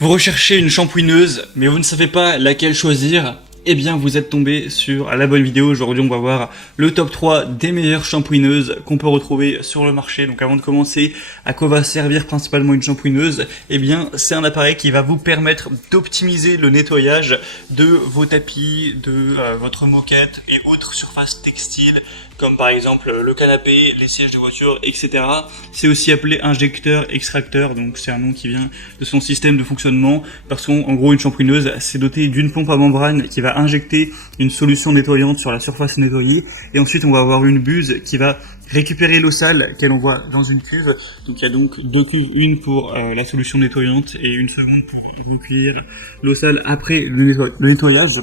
Vous recherchez une shampooineuse, mais vous ne savez pas laquelle choisir? Eh bien, vous êtes tombé sur la bonne vidéo. Aujourd'hui, on va voir le top 3 des meilleures shampooineuses qu'on peut retrouver sur le marché. Donc, avant de commencer, à quoi va servir principalement une shampooineuse? Eh bien, c'est un appareil qui va vous permettre d'optimiser le nettoyage de vos tapis, de votre moquette et autres surfaces textiles, comme par exemple le canapé, les sièges de voiture, etc. C'est aussi appelé injecteur-extracteur, donc c'est un nom qui vient de son système de fonctionnement, parce qu'en gros, une shampooineuse, c'est doté d'une pompe à membrane qui va injecter une solution nettoyante sur la surface nettoyée, et ensuite on va avoir une buse qui va récupérer l'eau sale qu'elle envoie dans une cuve. Donc il y a donc deux cuves, une pour la solution nettoyante et une seconde pour recueillir l'eau sale après le nettoyage.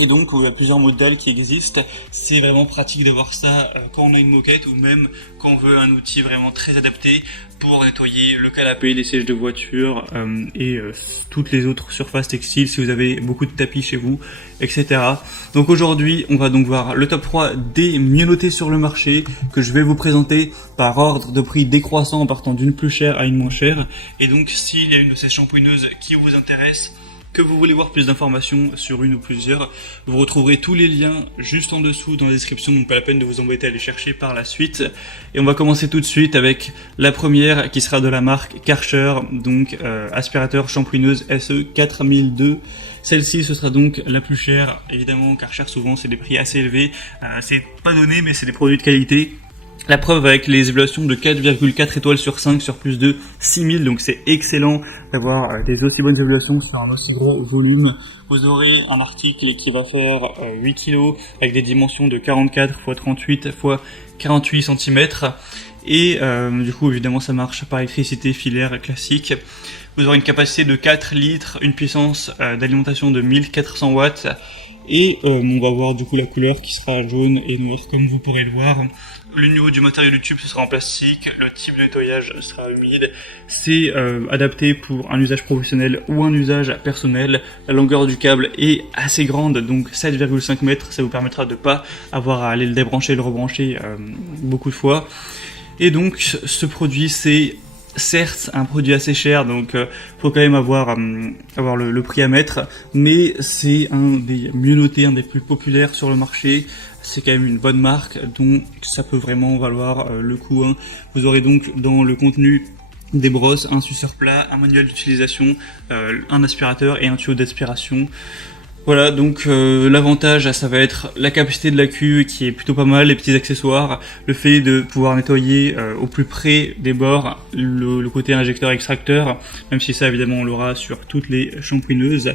Et donc, il y a plusieurs modèles qui existent. C'est vraiment pratique d'avoir ça quand on a une moquette ou même quand on veut un outil vraiment très adapté pour nettoyer le canapé, les sièges de voiture et toutes les autres surfaces textiles si vous avez beaucoup de tapis chez vous, etc. Donc aujourd'hui, on va donc voir le top 3 des mieux notés sur le marché que je vais vous présenter par ordre de prix décroissant en partant d'une plus chère à une moins chère. Et donc, s'il y a une de ces shampooineuses qui vous intéresse, que vous voulez voir plus d'informations sur une ou plusieurs, vous retrouverez tous les liens juste en dessous dans la description, donc pas la peine de vous embêter à les chercher par la suite. Et on va commencer tout de suite avec la première qui sera de la marque Karcher, donc aspirateur shampooineuse SE 4002. Celle-ci, ce sera donc la plus chère. Évidemment, Karcher, souvent, c'est des prix assez élevés. C'est pas donné, mais c'est des produits de qualité. La preuve avec les évaluations de 4,4 étoiles sur 5 sur plus de 6000, donc c'est excellent d'avoir des aussi bonnes évaluations sur un aussi gros volume. Vous aurez un article qui va faire 8 kg avec des dimensions de 44 x 38 x 48 cm. Et du coup, évidemment, ça marche par électricité filaire classique. Vous aurez une capacité de 4 litres, une puissance d'alimentation de 1400 watts. Et on va voir du coup la couleur qui sera jaune et noire comme vous pourrez le voir. Le niveau du matériau du tube ce sera en plastique, le type de nettoyage sera humide, c'est adapté pour un usage professionnel ou un usage personnel. La longueur du câble est assez grande, donc 7,5 mètres, ça vous permettra de pas avoir à aller le débrancher et le rebrancher beaucoup de fois. Et donc ce produit c'est certes un produit assez cher, donc faut quand même avoir le prix à mettre, mais c'est un des mieux notés, un des plus populaires sur le marché. C'est quand même une bonne marque, donc ça peut vraiment valoir le coup. Vous aurez donc dans le contenu des brosses, un suceur plat, un manuel d'utilisation, un aspirateur et un tuyau d'aspiration. Voilà, donc l'avantage, ça va être la capacité de la cuve qui est plutôt pas mal, les petits accessoires, le fait de pouvoir nettoyer au plus près des bords, le côté injecteur-extracteur, même si ça évidemment on l'aura sur toutes les shampooineuses.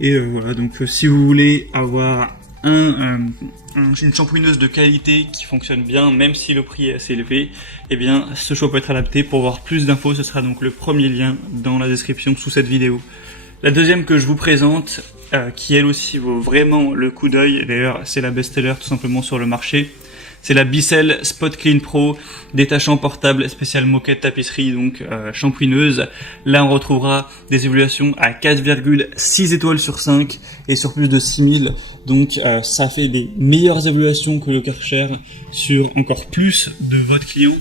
Et voilà, donc si vous voulez avoir une shampooineuse de qualité qui fonctionne bien, même si le prix est assez élevé, eh bien ce choix peut être adapté. Pour voir plus d'infos, ce sera donc le premier lien dans la description sous cette vidéo. La deuxième que je vous présente, qui elle aussi vaut vraiment le coup d'œil, d'ailleurs c'est la best-seller tout simplement sur le marché, c'est la Bissell Spot Clean Pro, détachant portable spécial moquette tapisserie, donc shampooineuse. Là on retrouvera des évaluations à 4,6 étoiles sur 5 et sur plus de 6000, donc ça fait des meilleures évaluations que le Karcher sur encore plus de votre client.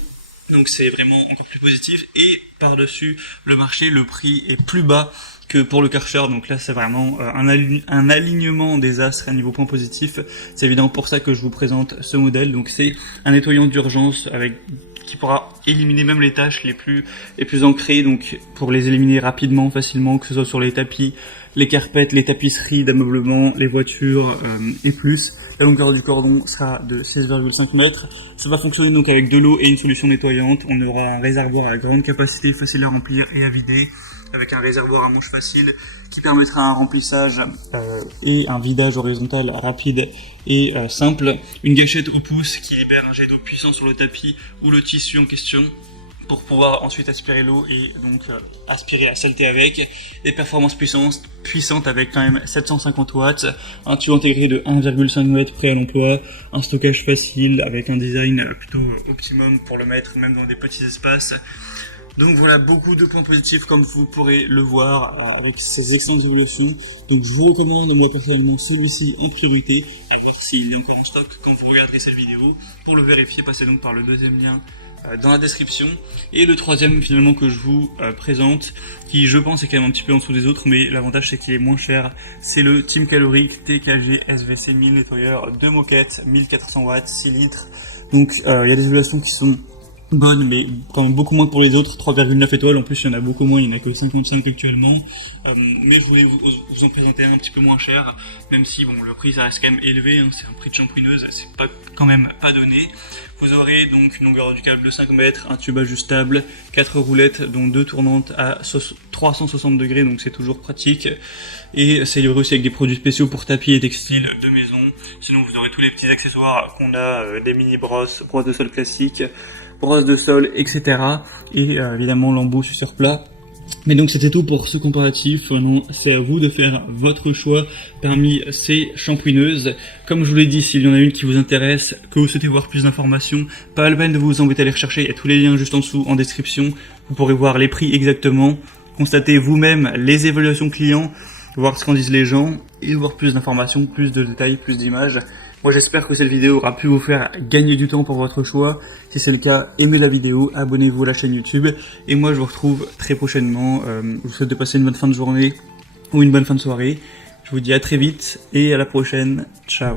Donc c'est vraiment encore plus positif, et par-dessus le marché, le prix est plus bas que pour le Karcher, donc là c'est vraiment un alignement des astres à niveau point positif. C'est évidemment pour ça que je vous présente ce modèle. Donc c'est un nettoyant d'urgence qui pourra éliminer même les taches les plus ancrées, donc pour les éliminer rapidement, facilement, que ce soit sur les tapis, les carpettes, les tapisseries d'ameublement, les voitures et plus. La longueur du cordon sera de 6,5 mètres. Ça va fonctionner donc avec de l'eau et une solution nettoyante. On aura un réservoir à grande capacité, facile à remplir et à vider, avec un réservoir à manche facile qui permettra un remplissage et un vidage horizontal rapide et simple. Une gâchette au pouce qui libère un jet d'eau puissant sur le tapis ou le tissu en question, pour pouvoir ensuite aspirer l'eau et donc aspirer la saleté avec. Des performances puissantes avec quand même 750 watts, un tuyau intégré de 1,5 m prêt à l'emploi, un stockage facile avec un design plutôt optimum pour le mettre même dans des petits espaces. Donc voilà, beaucoup de points positifs comme vous pourrez le voir avec ces excellentes évaluations. Donc je vous recommande de mettre personnellement celui-ci en priorité, à part s'il est encore en stock quand vous regarderez cette vidéo. Pour le vérifier, passez donc par le deuxième lien dans la description. Et le troisième finalement que je vous présente, qui je pense est quand même un petit peu en dessous des autres, mais l'avantage c'est qu'il est moins cher, c'est le Team Caloric TKG SVC 1000 nettoyeur de moquette, 1400 watts, 6 litres. Donc il y a des évaluations qui sont bonne, mais quand même beaucoup moins pour les autres, 3,9 étoiles, en plus il y en a beaucoup moins, il n'y en a que 55 actuellement, mais je voulais vous en présenter un petit peu moins cher, même si bon, le prix ça reste quand même élevé, hein, c'est un prix de shampooineuse, c'est pas, quand même pas donné. Vous aurez donc une longueur du câble de 5 mètres, un tube ajustable, 4 roulettes dont 2 tournantes à 360 degrés, donc c'est toujours pratique, et c'est livré aussi avec des produits spéciaux pour tapis et textiles de maison. Sinon vous aurez tous les petits accessoires qu'on a, des mini brosses de sol classiques, brosse de sol, etc. Et évidemment l'embout sur plat. Mais donc c'était tout pour ce comparatif. Maintenant c'est à vous de faire votre choix parmi ces shampooineuses. Comme je vous l'ai dit, s'il y en a une qui vous intéresse, que vous souhaitez voir plus d'informations, pas la peine de vous embêter à les rechercher, il y a tous les liens juste en dessous en description. Vous pourrez voir les prix exactement, constater vous-même les évaluations clients, voir ce qu'en disent les gens et voir plus d'informations, plus de détails, plus d'images. Moi j'espère que cette vidéo aura pu vous faire gagner du temps pour votre choix. Si c'est le cas, aimez la vidéo, abonnez-vous à la chaîne YouTube. Et moi je vous retrouve très prochainement. Je vous souhaite de passer une bonne fin de journée ou une bonne fin de soirée. Je vous dis à très vite et à la prochaine. Ciao.